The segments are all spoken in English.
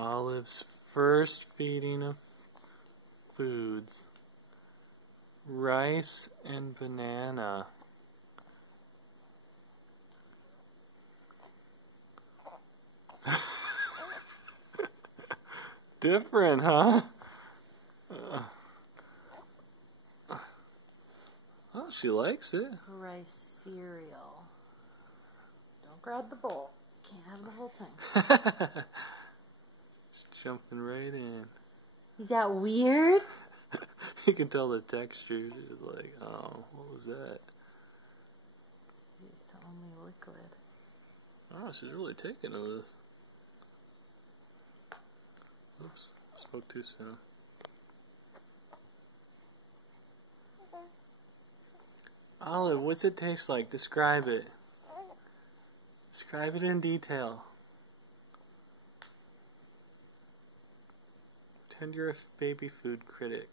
Olive's first feeding of foods. Rice and banana. Different, huh? Oh, she likes it. Rice cereal. Don't grab the bowl. Can't have the whole thing. Just jumping right in. Is that weird? You can tell the texture. It's like, oh, what was that? Used to only liquid. Oh, she's really taking to this. Oops, spoke too soon. Olive, what's it taste like? Describe it. Describe it in detail. Pretend you're a baby food critic.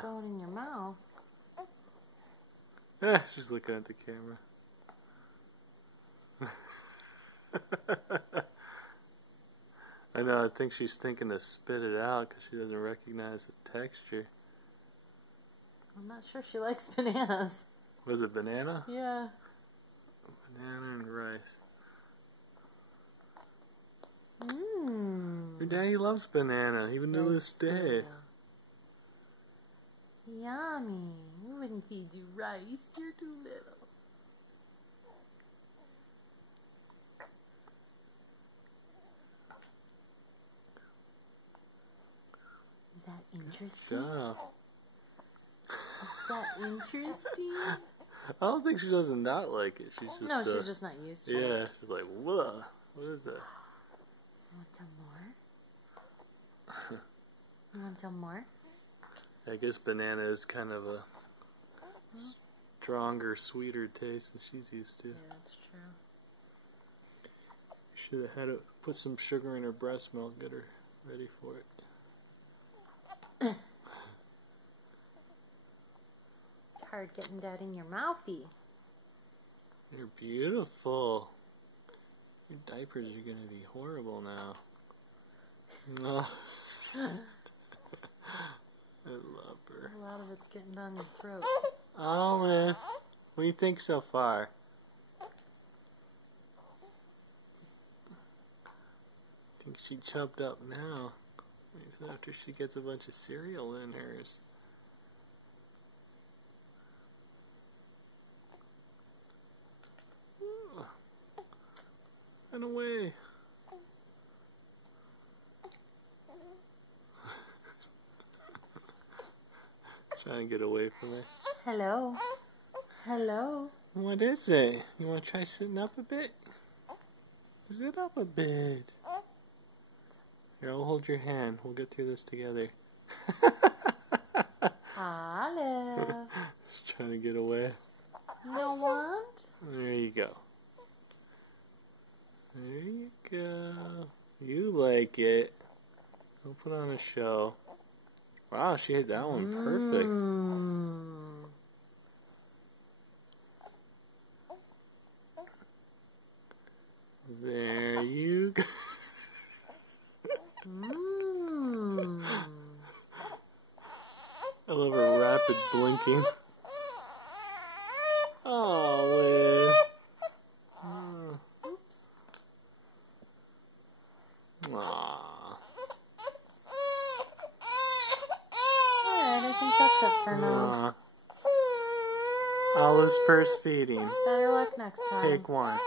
Going in your mouth. She's looking at the camera. I know, I think she's thinking to spit it out because she doesn't recognize the texture. I'm not sure she likes bananas. Was it banana? Yeah. Banana and rice. Mmm. Your daddy loves banana, even to this day. Yummy. We wouldn't feed you rice. You're too little. Is that interesting? Is that interesting? I don't think she doesn't not like it. She's just No, she's just not used to it. Yeah, she's like, whoa, what is that? Want some more? You want some more? I guess banana is kind of a stronger, sweeter taste than she's used to. Yeah, that's true. Should have had to put some sugar in her breast milk, get her ready for it. It's hard getting that in your mouthy. You're beautiful. Your diapers are going to be horrible now. No. I love her. A lot of it's getting down your throat. Olive, what do you think so far? I think she chubbed up now. After she gets a bunch of cereal in hers. Run away. Trying to get away from it. Hello. Hello. What is it? You want to try sitting up a bit? Sit up a bit. Here, I'll hold your hand. We'll get through this together. Olive. Just trying to get away. You don't want? There you go. There you go. You like it. We'll put on a show. Wow, she hit that one perfect. There you go. I love her rapid blinking. Oh, Liz. Oops. Aww. Alright, I think that's it for now. Olive's first feeding. Better luck next time. Take one.